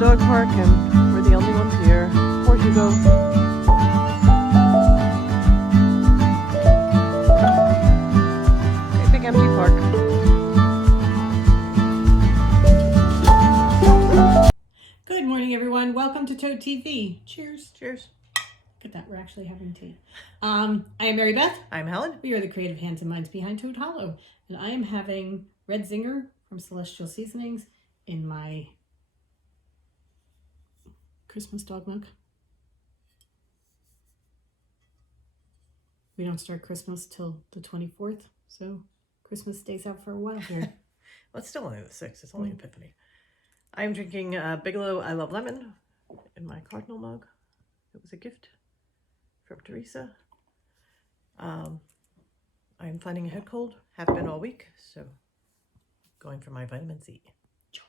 dog park and we're the only ones here. Poor Hugo. Okay, big empty park. Good morning, everyone. Welcome to Toad TV. Cheers. Cheers. Look at that. We're actually having tea. I am Mary Beth. I'm Helen. We are the creative hands and minds behind Toad Hollow. And I am having Red Zinger from Celestial Seasonings in my Christmas dog mug. We don't start Christmas till the 24th, so Christmas stays out for a while here. Well, it's still only the 6th. It's only Epiphany. I'm drinking Bigelow I Love Lemon in my Cardinal mug. It was a gift from Teresa. I'm finding a head cold. Have been all week, so going for my vitamin C. Joy.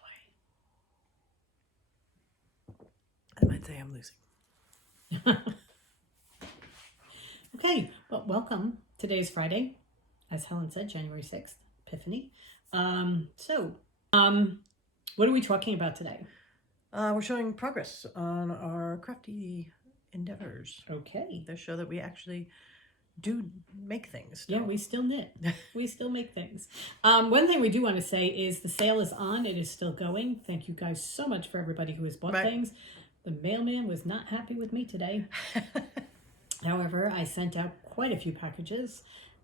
I might say I'm losing. Okay, well, welcome. Today's Friday, as Helen said, January 6th, Epiphany. What are we talking about today? We're showing progress on our crafty endeavors. Okay. They show that we actually do make things still. Yeah, we still knit. We still make things. One thing we do want to say is the sale is on. It is still going. Thank you guys so much for everybody who has bought things. The mailman was not happy with me today. However, I sent out quite a few packages,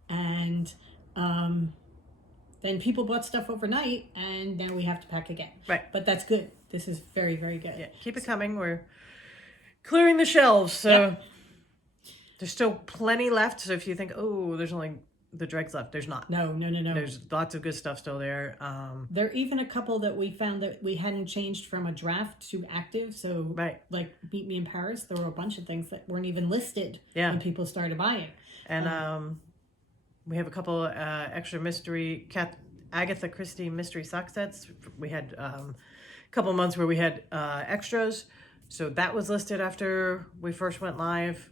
and then people bought stuff overnight, and now we have to pack again. Right. But that's good. This is very, very good. Yeah, keep it coming. We're clearing the shelves, so there's still plenty left. So if you think, oh, there's only the dregs left, there's not. No. There's lots of good stuff still there. There are even a couple that we found that we hadn't changed from a draft to active. So, like Meet Me in Paris, there were a bunch of things that weren't even listed when people started buying. And we have a couple extra mystery Agatha Christie mystery sock sets. We had a couple months where we had extras. So that was listed after we first went live.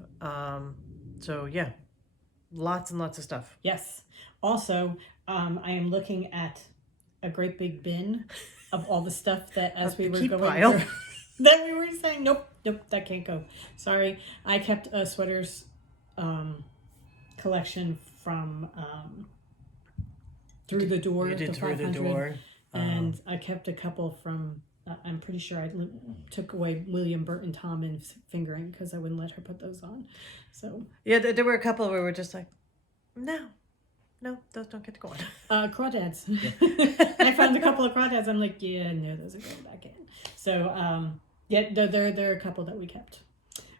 So yeah, lots and lots of stuff. Yes. Also, I am looking at a great big bin of all the stuff that as we were going through, that we were saying, nope, that can't go. Sorry. I kept a sweaters collection from Through the Door. You did Through the Door. And I kept a couple from... I'm pretty sure I took away William Burton Tommen's fingering because I wouldn't let her put those on. So yeah, there were a couple where we're just like, no, those don't get to go on. Crawdads. I found a couple of crawdads. I'm like, yeah, no, those are going back in. So yeah, there are a couple that we kept,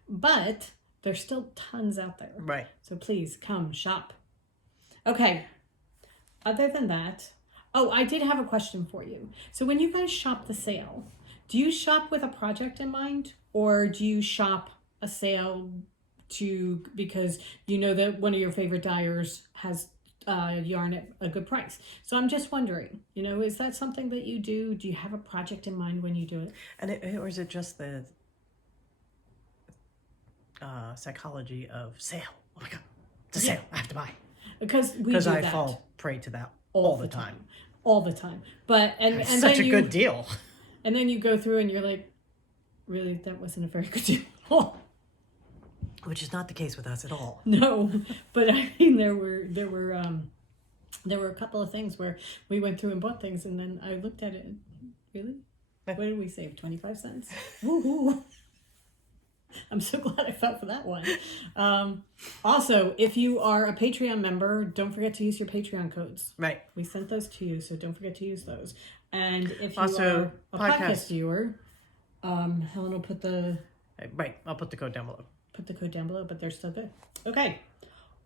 but there's still tons out there. Right. So please come shop. Okay. Other than that. Oh, I did have a question for you. So when you guys shop the sale, do you shop with a project in mind, or do you shop a sale because you know that one of your favorite dyers has yarn at a good price? So I'm just wondering, is that something that you do? Do you have a project in mind when you do it? Or is it just the psychology of sale? Oh my God, it's a sale. I have to buy. Because I fall prey to that all the time. All the time. But and it's such a good deal. And then you go through and you're like, really, that wasn't a very good deal. Which is not the case with us at all. No, but I mean, there were a couple of things where we went through and bought things, and then I looked at it. And, really, what did we save? 25 cents. Woohoo! I'm so glad I fell for that one. Also, if you are a Patreon member, don't forget to use your Patreon codes. Right. We sent those to you, so don't forget to use those. And if you also, are a podcast viewer, Helen will put the... Right, I'll put the code down below. Put the code down below, but they're still good. Okay.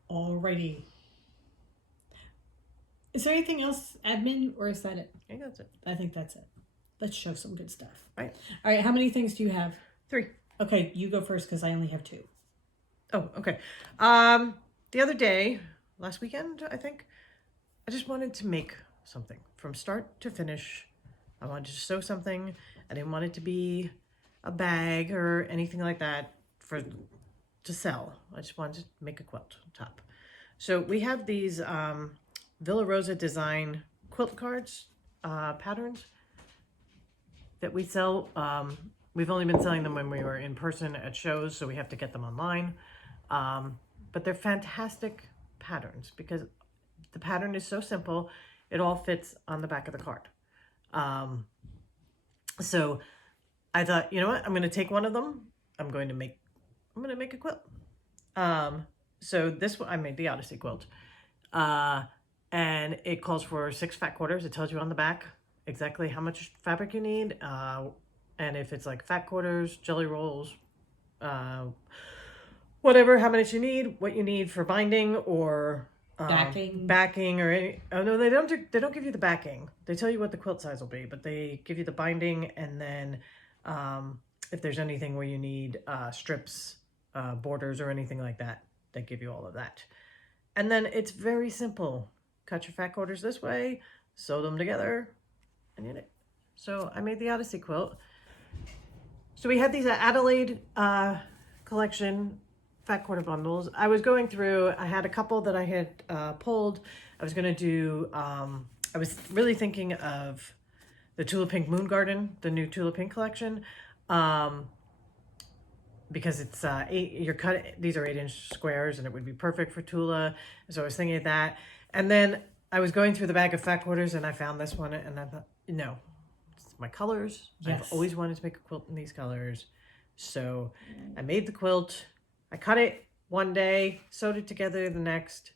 Alrighty. Is there anything else, admin, or is that it? I think that's it. I think that's it. Let's show some good stuff. Right. All right, how many things do you have? 3. Okay, you go first because I only have 2. Oh, okay. The other day, last weekend, I think, I just wanted to make something from start to finish. I wanted to sew something. I didn't want it to be a bag or anything like that to sell. I just wanted to make a quilt top. So we have these Villa Rosa design quilt cards patterns that we sell We've only been selling them when we were in person at shows, so we have to get them online. But they're fantastic patterns because the pattern is so simple. It all fits on the back of the card. So I thought, you know what? I'm going to take one of them. I'm going to make a quilt. So this one, I made the Odyssey quilt. And it calls for 6 fat quarters. It tells you on the back exactly how much fabric you need. And if it's like fat quarters, jelly rolls, whatever, how much you need, what you need for binding or backing or any. Oh no, they don't give you the backing. They tell you what the quilt size will be, but they give you the binding, and then if there's anything where you need strips, borders, or anything like that, they give you all of that. And then it's very simple. Cut your fat quarters this way, sew them together, and knit it. So I made the Odyssey quilt. So we had these Adelaide collection fat quarter bundles. I was going through, I had a couple that I had pulled. I was going to do, I was really thinking of the Tula Pink Moon Garden, the new Tula Pink collection, because it's these are 8-inch squares and it would be perfect for Tula. So I was thinking of that. And then I was going through the bag of fat quarters and I found this one and I thought, no, it's my colors. Yes. I've always wanted to make a quilt in these colors. So I made the quilt. I cut it one day, sewed it together the next.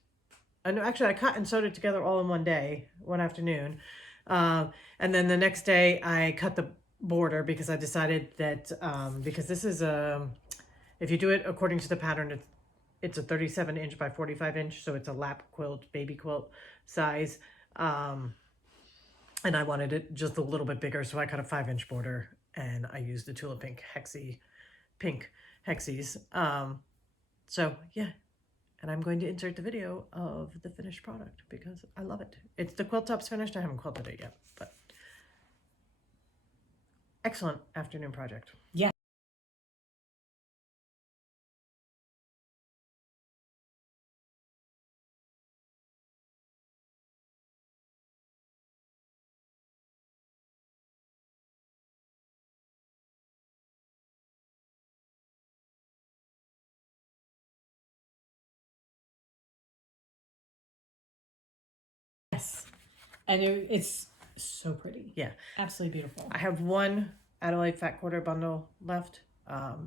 No, actually, I cut and sewed it together all in one day, one afternoon. And then the next day, I cut the border because I decided that, because this is if you do it according to the pattern, it's a 37-inch by 45-inch, so it's a lap quilt, baby quilt size. And I wanted it just a little bit bigger, so I cut a 5-inch border, and I used the Tula Pink pink hexies. So yeah, and I'm going to insert the video of the finished product because I love it. It's the quilt top's finished. I haven't quilted it yet, but excellent afternoon project. Yeah. Yes. And it's so pretty. Yeah. Absolutely beautiful. I have one Adelaide fat quarter bundle left.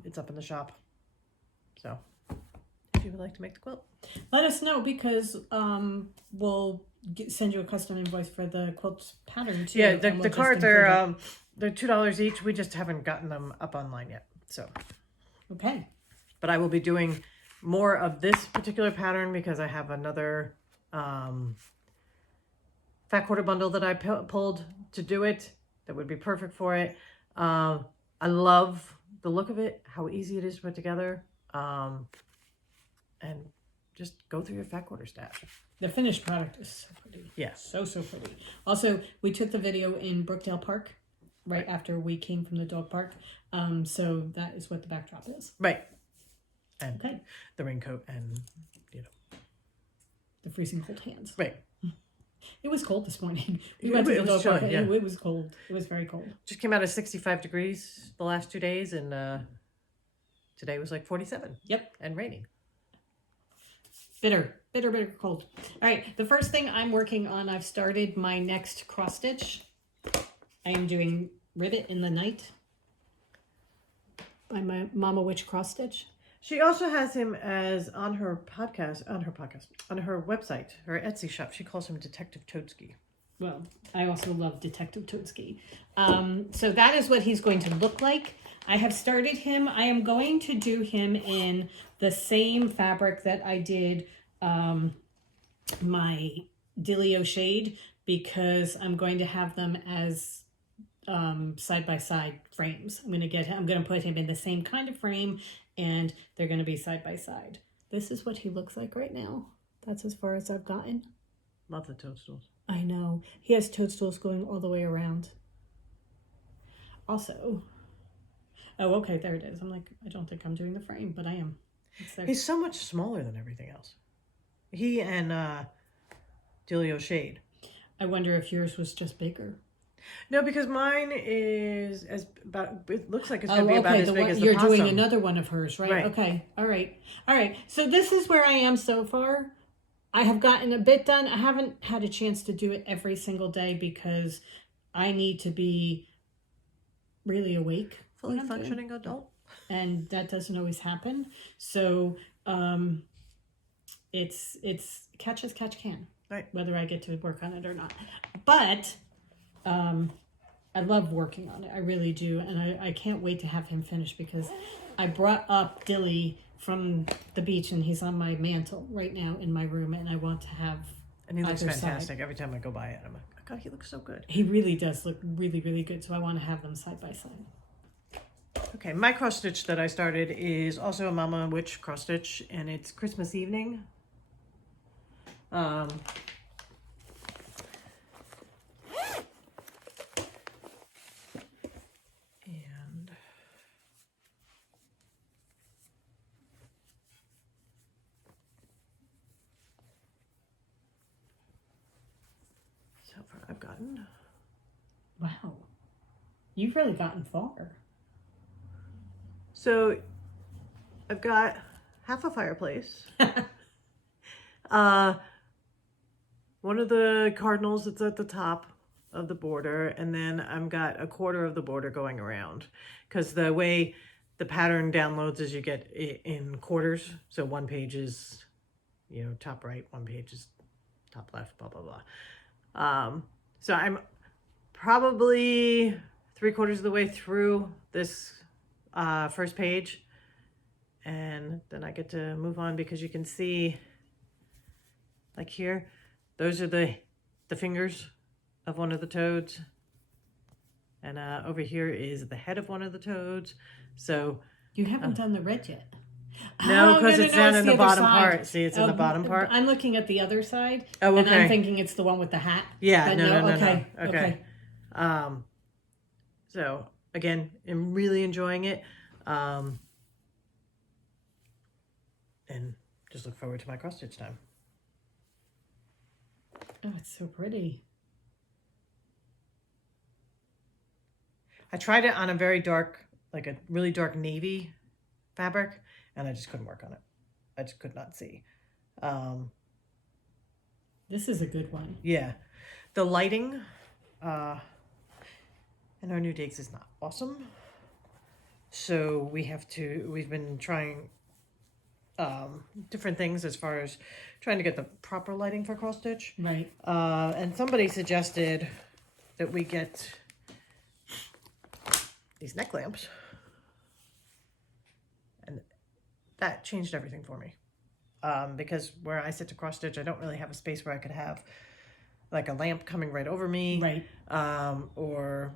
It's up in the shop. So if you would like to make the quilt, let us know because we'll send you a custom invoice for the quilt pattern too. Yeah, the cards are they're $2 each. We just haven't gotten them up online yet. So okay. But I will be doing more of this particular pattern because I have another fat quarter bundle that I pulled to do it that would be perfect for it. I love the look of it, how easy it is to put together, and just go through your fat quarter stash. The finished product is so pretty. Yeah. So pretty. Also, we took the video in Brookdale Park right after we came from the dog park. So that is what the backdrop is. Right. And the raincoat and, the freezing cold hands. Right. It was cold this morning. We went to the dog park. Yeah. It was cold. It was very cold. Just came out of 65 degrees the last 2 days, and today was like 47. Yep. And raining. Bitter cold. All right. The first thing I'm working on, I've started my next cross stitch. I am doing Ribbit in the Night by my Mama Witch cross stitch. She also has him as on her website, her Etsy shop. She calls him Detective Toadski. Well, I also love Detective Toadski. So that is what he's going to look like. I have started him. I am going to do him in the same fabric that I did my Dilio shade because I'm going to have them as side-by-side frames. I'm going to put him in the same kind of frame and they're going to be side-by-side. This is what he looks like right now. That's as far as I've gotten. Love the toadstools. I know. He has toadstools going all the way around. Also, oh, okay, there it is. I'm like, I don't think I'm doing the frame, but I am. It's there. He's so much smaller than everything else. He and Dilio Shade. I wonder if yours was just bigger. No, because mine is it looks like it's Oh, going to be about okay. as big as the You're doing possum. another one of hers, right? Right. Okay. All right. All right. So this is where I am so far. I have gotten a bit done. I haven't had a chance to do it every single day because I need to be really awake. Fully functioning adult. And that doesn't always happen. So it's catch as catch can. Right. Whether I get to work on it or not. But I love working on it. I really do. And I can't wait to have him finish because I brought up Dilly from the beach and he's on my mantle right now in my room and I want to have And he looks either fantastic. side. Every time I go by it, I'm like, oh God, he looks so good. He really does look really, really good. So I want to have them side by side. Okay, my cross stitch that I started is also a Mama Witch cross stitch, and it's Christmas evening. And so far I've gotten. Wow. You've really gotten far. So I've got half a fireplace. One of the cardinals that's at the top of the border, and then I've got a quarter of the border going around because the way the pattern downloads is you get it in quarters. So one page is, top right, one page is top left, blah, blah, blah. So I'm probably 3/4 of the way through this first page, and then I get to move on because you can see like here, those are the fingers of one of the toads, and over here is the head of one of the toads. So you haven't done the red yet. no, because it's down in the bottom side. part. See, it's in the bottom part. I'm looking at the other side. Oh, okay. And I'm thinking it's the one with the hat. Yeah, But no. Okay. So again, I'm really enjoying it, and just look forward to my cross stitch time. Oh, it's so pretty. I tried it on a very dark, like a really dark navy fabric, and I just couldn't work on it. I just could not see. This is a good one. Yeah. The lighting in our new digs is not awesome. So we've been trying different things as far as trying to get the proper lighting for cross stitch. Right. And somebody suggested that we get these neck lamps, and that changed everything for me, because where I sit to cross stitch, I don't really have a space where I could have like a lamp coming right over me, Right. Or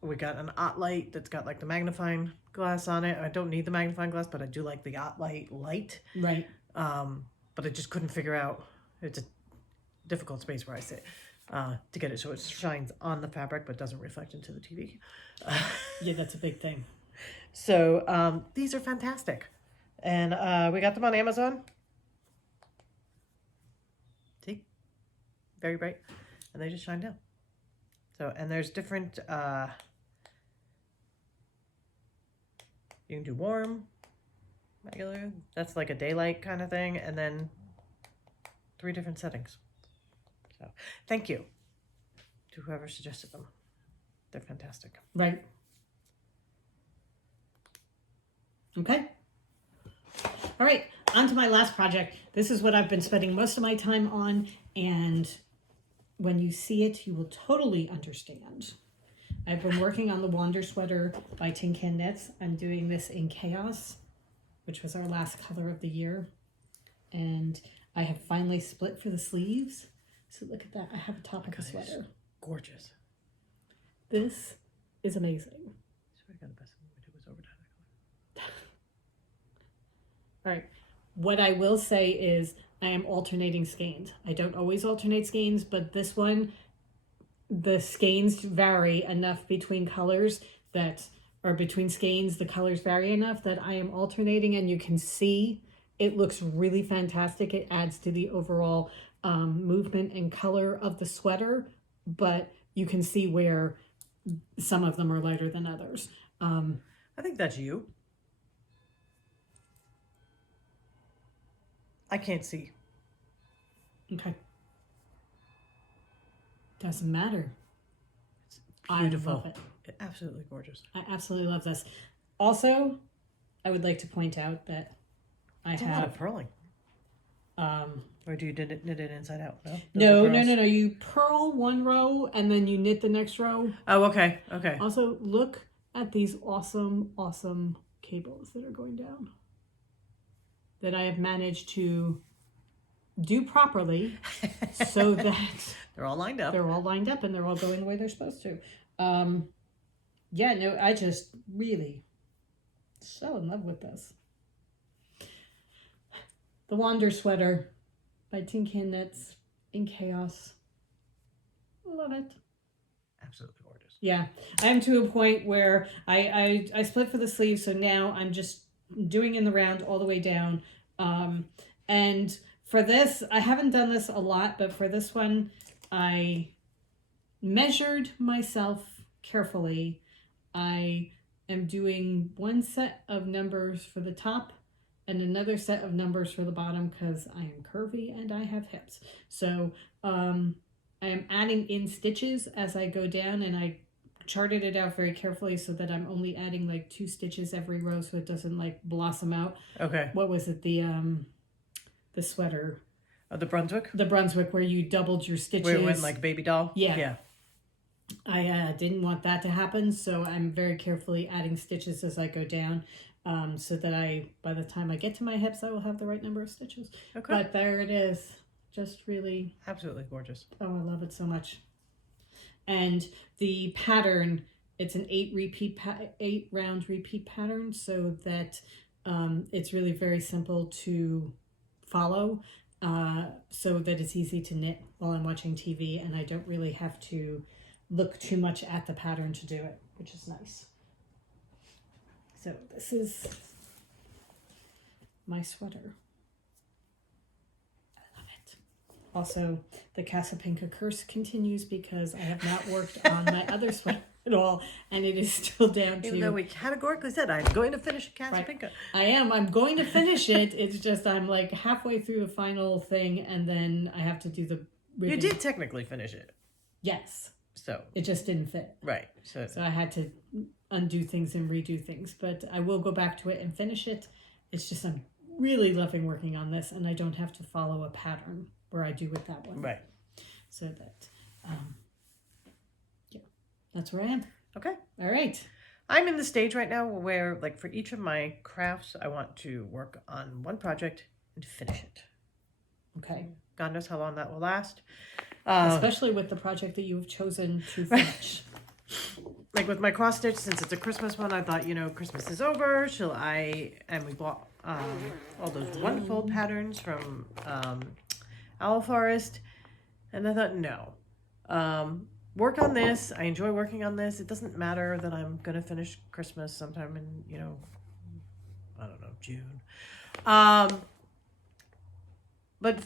we got an OT light that's got like the magnifying glass on it. I don't need the magnifying glass, but I do like the OT light. Right. But I just couldn't figure out, it's a difficult space where I sit, to get it so it shines on the fabric but doesn't reflect into the TV. Yeah, that's a big thing. So these are fantastic. And we got them on Amazon. See? Very bright. And they just shine down. So, and there's different, you can do warm, regular, that's like a daylight kind of thing, and then 3 different settings. So, thank you to whoever suggested them. They're fantastic. Right. Okay. All right, on to my last project. This is what I've been spending most of my time on, and when you see it, you will totally understand. I've been working on the Wander Sweater by Tin Can Knits. I'm doing this in Chaos, which was our last color of the year. And I have finally split for the sleeves. So look at that. I have a top of the sweater. Gorgeous. This is amazing. I swear to God, the best thing we did was overdye that color. All right. What I will say is I am alternating skeins. I don't always alternate skeins, but this one, the skeins vary enough between colors that, or between skeins, the colors vary enough that I am alternating, and you can see it looks really fantastic. It adds to the overall movement and color of the sweater, but you can see where some of them are lighter than others. I think that's you. I can't see. Okay. Doesn't matter. Beautiful. I love it. Absolutely gorgeous. I absolutely love this. Also, I would like to point out that I It's a lot of purling. Or do you knit it inside out? No? No. You purl one row and then you knit the next row. Oh, okay. Okay. Also, look at these awesome, awesome cables that are going down that I have managed to do properly so that they're all lined up. They're all lined up and they're all going the way they're supposed to. Yeah, no, I just really so in love with this. The Wander Sweater by Tin Can Knits in Chaos. Love it. Absolutely gorgeous. Yeah, I'm to a point where I split for the sleeve, so now I'm just doing in the round all the way down. And for this, I haven't done this a lot, but for this one, I measured myself carefully. I am doing one set of numbers for the top and another set of numbers for the bottom because I am curvy and I have hips. So I am adding in stitches as I go down, and I charted it out very carefully so that I'm only adding like 2 stitches every row so it doesn't like blossom out. Okay. What was it? The sweater. The Brunswick? The Brunswick, where you doubled your stitches. Where it went like baby doll? Yeah. I didn't want that to happen, so I'm very carefully adding stitches as I go down, so that by the time I get to my hips, I will have the right number of stitches. Okay. But there it is. Just really... Absolutely gorgeous. Oh, I love it so much. And the pattern, it's an 8 round repeat pattern, so that it's really very simple to follow, so that it's easy to knit while I'm watching TV, and I don't really have to look too much at the pattern to do it, which is nice. So this is my sweater. I love it. Also, the Casapinka curse continues because I have not worked on my other sweater at all, and it is still down to... Even though we categorically said I'm going to finish Casapinka. Right. I am. I'm going to finish it. It's just I'm like halfway through the final thing, and then I have to do the ribbon. You did technically finish it. Yes. So. It just didn't fit. Right. So I had to undo things and redo things, but I will go back to it and finish it. It's just I'm really loving working on this, and I don't have to follow a pattern where I do with that one. Right. So that, yeah, that's where I am. Okay. All right. I'm in the stage right now where, like, for each of my crafts, I want to work on one project and finish it. Okay. God knows how long that will last. Especially with the project that you've chosen to finish. Like with my cross stitch, since it's a Christmas one, I thought, Christmas is over. And we bought all those wonderful patterns from Owl Forest. And I thought, no. Work on this. I enjoy working on this. It doesn't matter that I'm going to finish Christmas sometime in, I don't know, June. But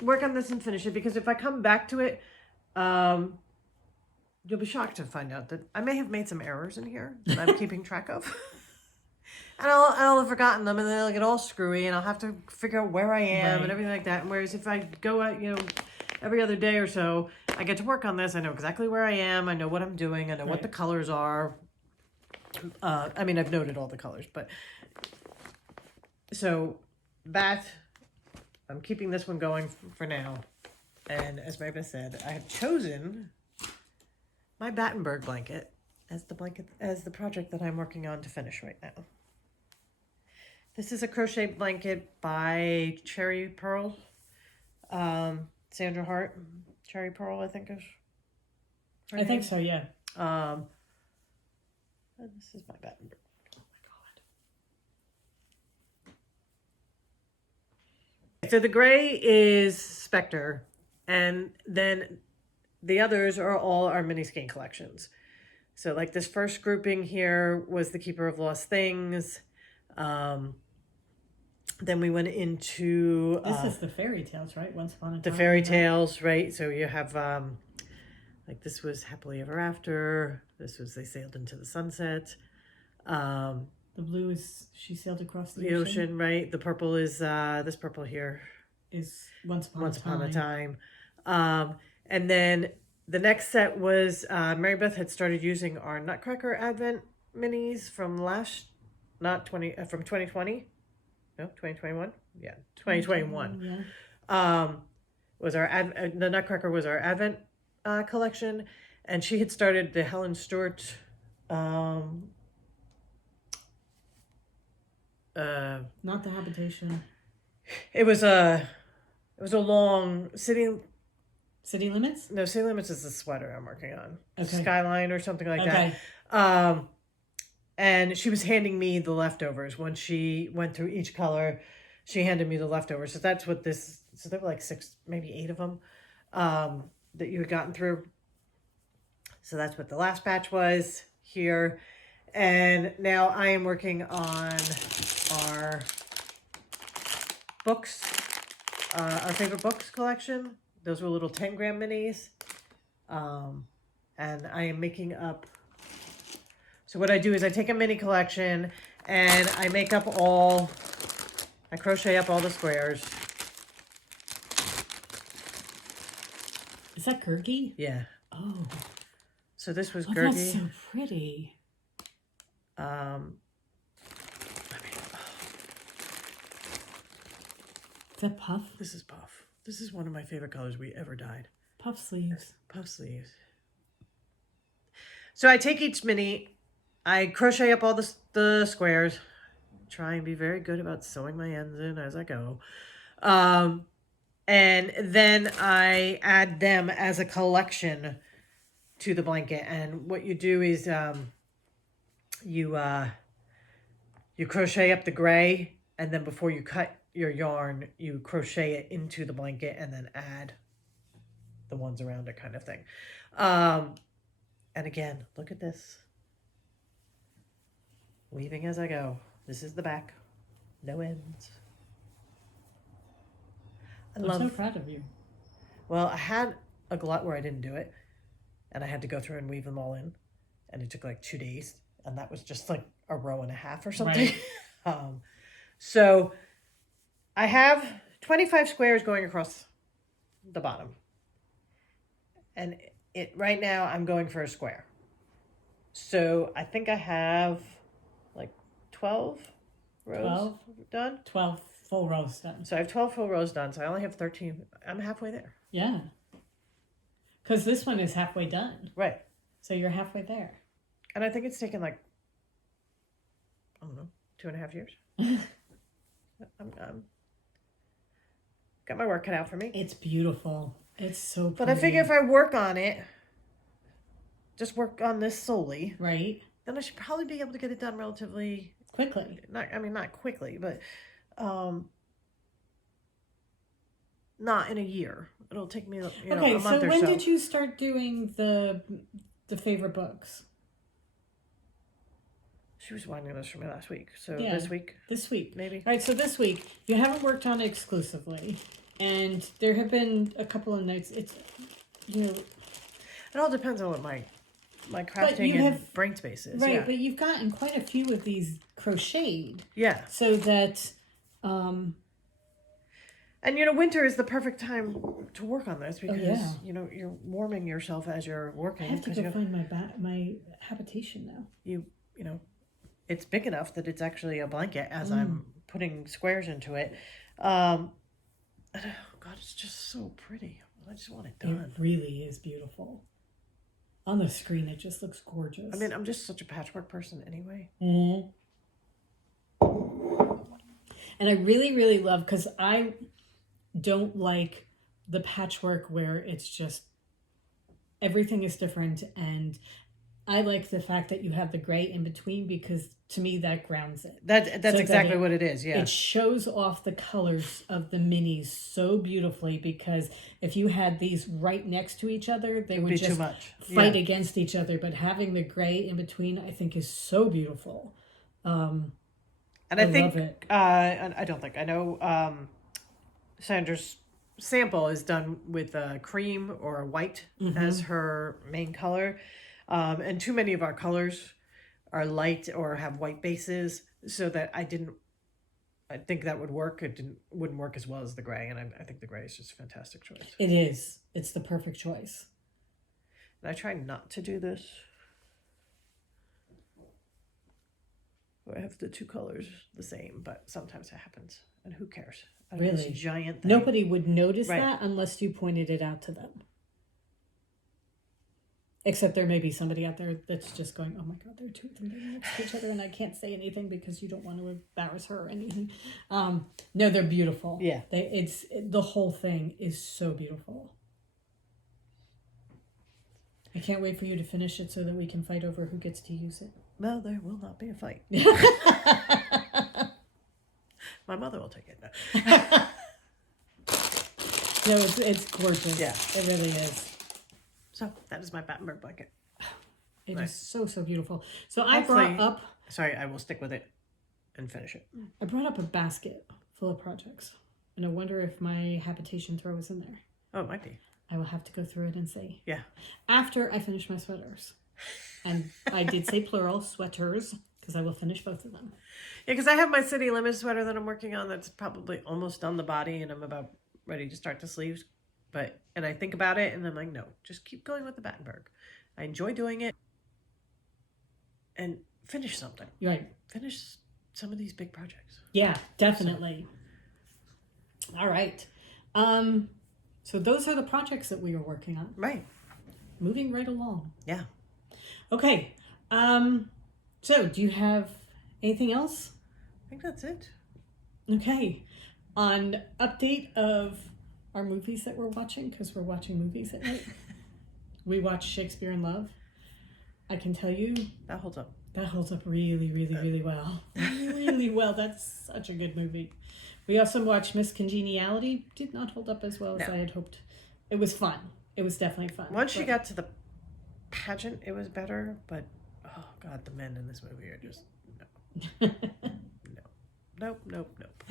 work on this and finish it, because if I come back to it, you'll be shocked to find out that I may have made some errors in here that I'm keeping track of. And I'll have forgotten them, and then they'll get all screwy, and I'll have to figure out where I am and everything like that. And whereas if I go out, every other day or so, I get to work on this. I know exactly where I am. I know what I'm doing. I know what the colors are. I mean, I've noted all the colors, but so that I'm keeping this one going for now. And as Mary Beth said, I have chosen my Battenberg blanket as the project that I'm working on to finish right now. This is a crochet blanket by Cherry Pearl. Sandra Hart. Cherry Pearl, I think is her name. think so, yeah. And this is my Battenberg. Oh my god. So the gray is Spectre, and then the others are all our mini skein collections. So like this first grouping here was the Keeper of Lost Things. Then we went into... This is the fairy tales, right? Once upon a time. The fairy tales, right? So you have Like this was Happily Ever After. This was They Sailed into the Sunset. The blue is She Sailed Across The ocean, right? The purple is this purple here. Is Once Upon a Time. And then the next set was Mary Beth had started using our Nutcracker Advent minis from from 2020. No, 2021. Yeah, 2021. Yeah. Was our the Nutcracker was our Advent collection, and she had started the Helen Stewart. Not the habitation. It was a long City Limits. No, City Limits is the sweater I'm working on. Okay. Skyline or something like that. And she was handing me the leftovers when she went through each color. She handed me the leftovers. So that's what this. So there were like 6, maybe 8 of them that you had gotten through. So that's what the last batch was here. And now I am working on our books, our favorite books collection. Those were little 10-gram minis. And I am making up. So what I do is I take a mini collection and I make up I crochet up all the squares. Is that Gergie? Yeah. Oh. So this was Oh, Gergie. that's so pretty. Is that Puff? This is Puff. This is one of my favorite colors we ever dyed. Puff sleeves. Puff sleeves. So I take each mini, I crochet up all the squares, try and be very good about sewing my ends in as I go. And then I add them as a collection to the blanket. And what you do is you crochet up the gray, and then before you cut your yarn, you crochet it into the blanket and then add the ones around it, kind of thing. And again, look at this. Weaving as I go. This is the back. No ends. I'm so proud of you. Well, I had a glut where I didn't do it, and I had to go through and weave them all in, and it took like 2 days, and that was just like a row and a half or something. Right. So I have 25 squares going across the bottom, and right now I'm going for a square. So I think I have like 12 rows done. 12 full rows done. So I have 12 full rows done. So I only have 13. I'm halfway there. Yeah. Because this one is halfway done. Right. So you're halfway there. And I think it's taken like, I don't know, 2.5 years. I'm got my work cut out for me. It's beautiful. It's so pretty. But I figure if I work on it, just work on this solely, right, then I should probably be able to get it done relatively quickly. Not quickly, but not in a year. It'll take me, a month or so. Okay, so when did you start doing the favorite books? She was winding those for me last week. So yeah, this week, maybe. All right, so this week you haven't worked on it exclusively, and there have been a couple of nights. It's it all depends on what my crafting and brain space is. Right, yeah. but you've gotten quite a few of these crocheted. Yeah. So that. And winter is the perfect time to work on this because you're warming yourself as you're working. I have to go find my habitation now. It's big enough that it's actually a blanket as I'm putting squares into it. And, oh God, it's just so pretty. I just want it done. It really is beautiful. On the screen, it just looks gorgeous. I mean, I'm just such a patchwork person anyway. Mm-hmm. And I really, really love, because I don't like the patchwork where it's just everything is different, and I like the fact that you have the gray in between, because to me that grounds it. That's exactly what it is. Yeah, it shows off the colors of the minis so beautifully, because if you had these right next to each other, they would just fight against each other. But having the gray in between, I think, is so beautiful. And I think love it. I don't think I know. Sandra's sample is done with cream or white as her main color. And too many of our colors are light or have white bases, so that I think that would work. Wouldn't work as well as the gray, and I think the gray is just a fantastic choice. It is. It's the perfect choice. And I try not to do this. I have the two colors the same, but sometimes it happens, and who cares? Really? This giant thing. Nobody would notice Right. that unless you pointed it out to them. Except there may be somebody out there that's just going, oh my God, there are two of them next to each other and I can't say anything because you don't want to embarrass her or anything. No, they're beautiful. Yeah. The whole thing is so beautiful. I can't wait for you to finish it so that we can fight over who gets to use it. Well, there will not be a fight. My mother will take it. No, it's gorgeous. Yeah. It really is. So that is my Battenberg blanket. It Nice. is so, so beautiful. So I Hopefully- brought up Sorry, I will stick with it and finish it. a basket full of projects. And I wonder if my habitation throw is in there. Oh, it might be. I will have to go through it and see. Yeah. After I finish my sweaters. And I did say plural, sweaters, because I will finish both of them. Yeah, because I have my City Limits sweater that I'm working on that's probably almost done the body, and I'm about ready to start the sleeves. And I think about it, and I'm like, no, just keep going with the Battenberg. I enjoy doing it. And finish something. Right. Finish some of these big projects. Yeah, definitely. All right. So those are the projects that we are working on. Right. Moving right along. Yeah. Okay. So do you have anything else? I think that's it. Okay. On update of our movies that we're watching, because we're watching movies at night. We watched Shakespeare in Love. I can tell you That holds up. that holds up really, really, really well. Really well. That's such a good movie. We also watched Miss Congeniality. Did not hold up as well as No. I had hoped. It was fun. It was definitely fun. Once you got to the pageant, it was better. But, oh, God, the men in this movie are just, no. Nope, nope, nope.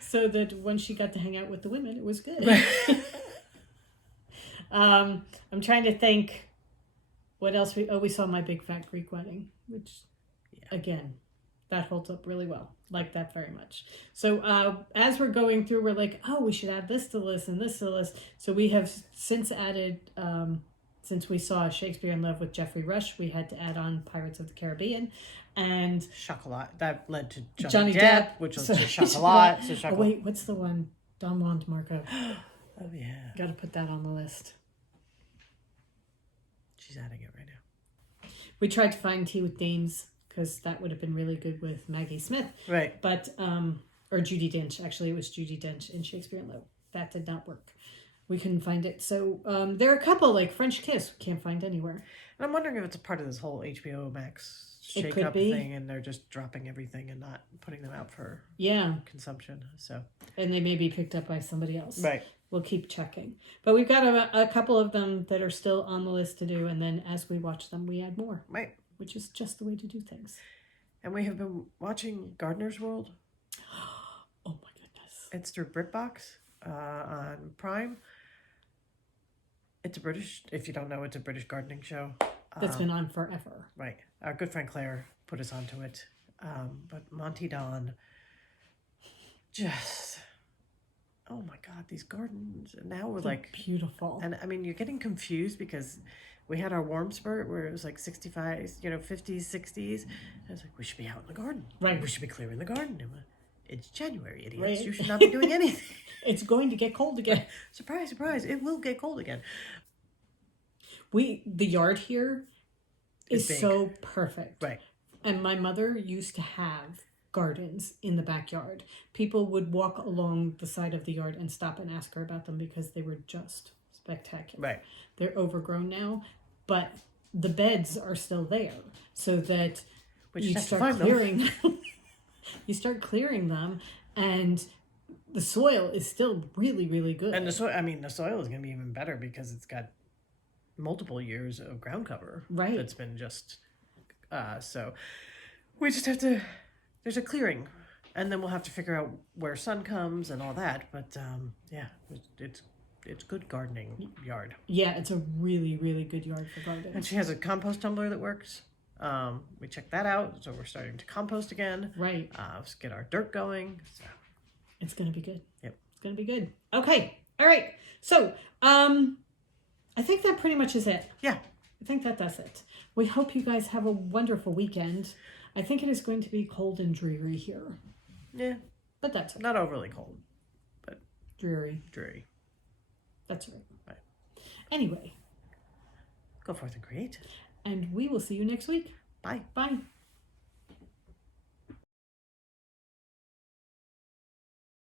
So that when she got to hang out with the women, it was good. I'm trying to think what else we saw My Big Fat Greek Wedding, which again, that holds up really well. Like that very much. So as we're going through, we're like, oh, we should add this to the list and this to the list. So we have since added, since we saw Shakespeare in Love with Jeffrey Rush, we had to add on Pirates of the Caribbean. And Chocolat. That led to Johnny Depp, Depp. which was So- to Chocolat. So oh Chocolat. wait, what's the one? Don Juan DeMarco. Oh, yeah. Got to put that on the list. She's adding it right now. We tried to find Tea with Dames because that would have been really good with Maggie Smith. Right. But, or Judi Dench. Actually, it was Judi Dench in Shakespeare in Love. That did not work. We couldn't find it. So there are a couple, like French Kiss, we can't find anywhere. And I'm wondering if it's a part of this whole HBO Max It could shake-up be. thing, and they're just dropping everything and not putting them out for Yeah. consumption. So And they may be picked up by somebody else. right. We'll keep checking. But we've got a couple of them that are still on the list to do. And then as we watch them, we add more, Right. which is just the way to do things. And we have been watching Gardener's World. Oh my goodness. It's through BritBox on Prime. It's a British, if you don't know, it's a British gardening show. That's been on forever. Right. Our good friend Claire put us onto it. But Monty Don, just, oh my God, these gardens. And now we're They're like, beautiful. and I mean, you're getting confused because we had our warm spurt where it was like 65, 50s, 60s. I was like, we should be out in the garden. Right. We should be clearing the garden. And it's January, idiots. Right. You should not be doing anything. It's going to get cold again. Surprise, surprise. It will get cold again. The yard here is It's big. so perfect. Right. And my mother used to have gardens in the backyard. People would walk along the side of the yard and stop and ask her about them because they were just spectacular. Right. They're overgrown now, but the beds are still there so that We you just have to start find them. clearing you start clearing them, and the soil is still really, really good. And the soil is going to be even better because it's got multiple years of ground cover. Right. That's been just, so we just have to, there's a clearing And then we'll have to figure out where sun comes and all that. But yeah, it's good gardening yard. Yeah, it's a really, really good yard for gardening. And she has a compost tumbler that works. We checked that out, so we're starting to compost again. Right. Let's get our dirt going. So. It's gonna be good. Yep. It's gonna be good. Okay. All right. So, I think that pretty much is it. Yeah. I think that does it. We hope you guys have a wonderful weekend. I think it is going to be cold and dreary here. Yeah. But that's okay. Not overly cold, but Dreary. dreary. That's right. Right. Anyway. Go forth and create. And we will see you next week. Bye. Bye.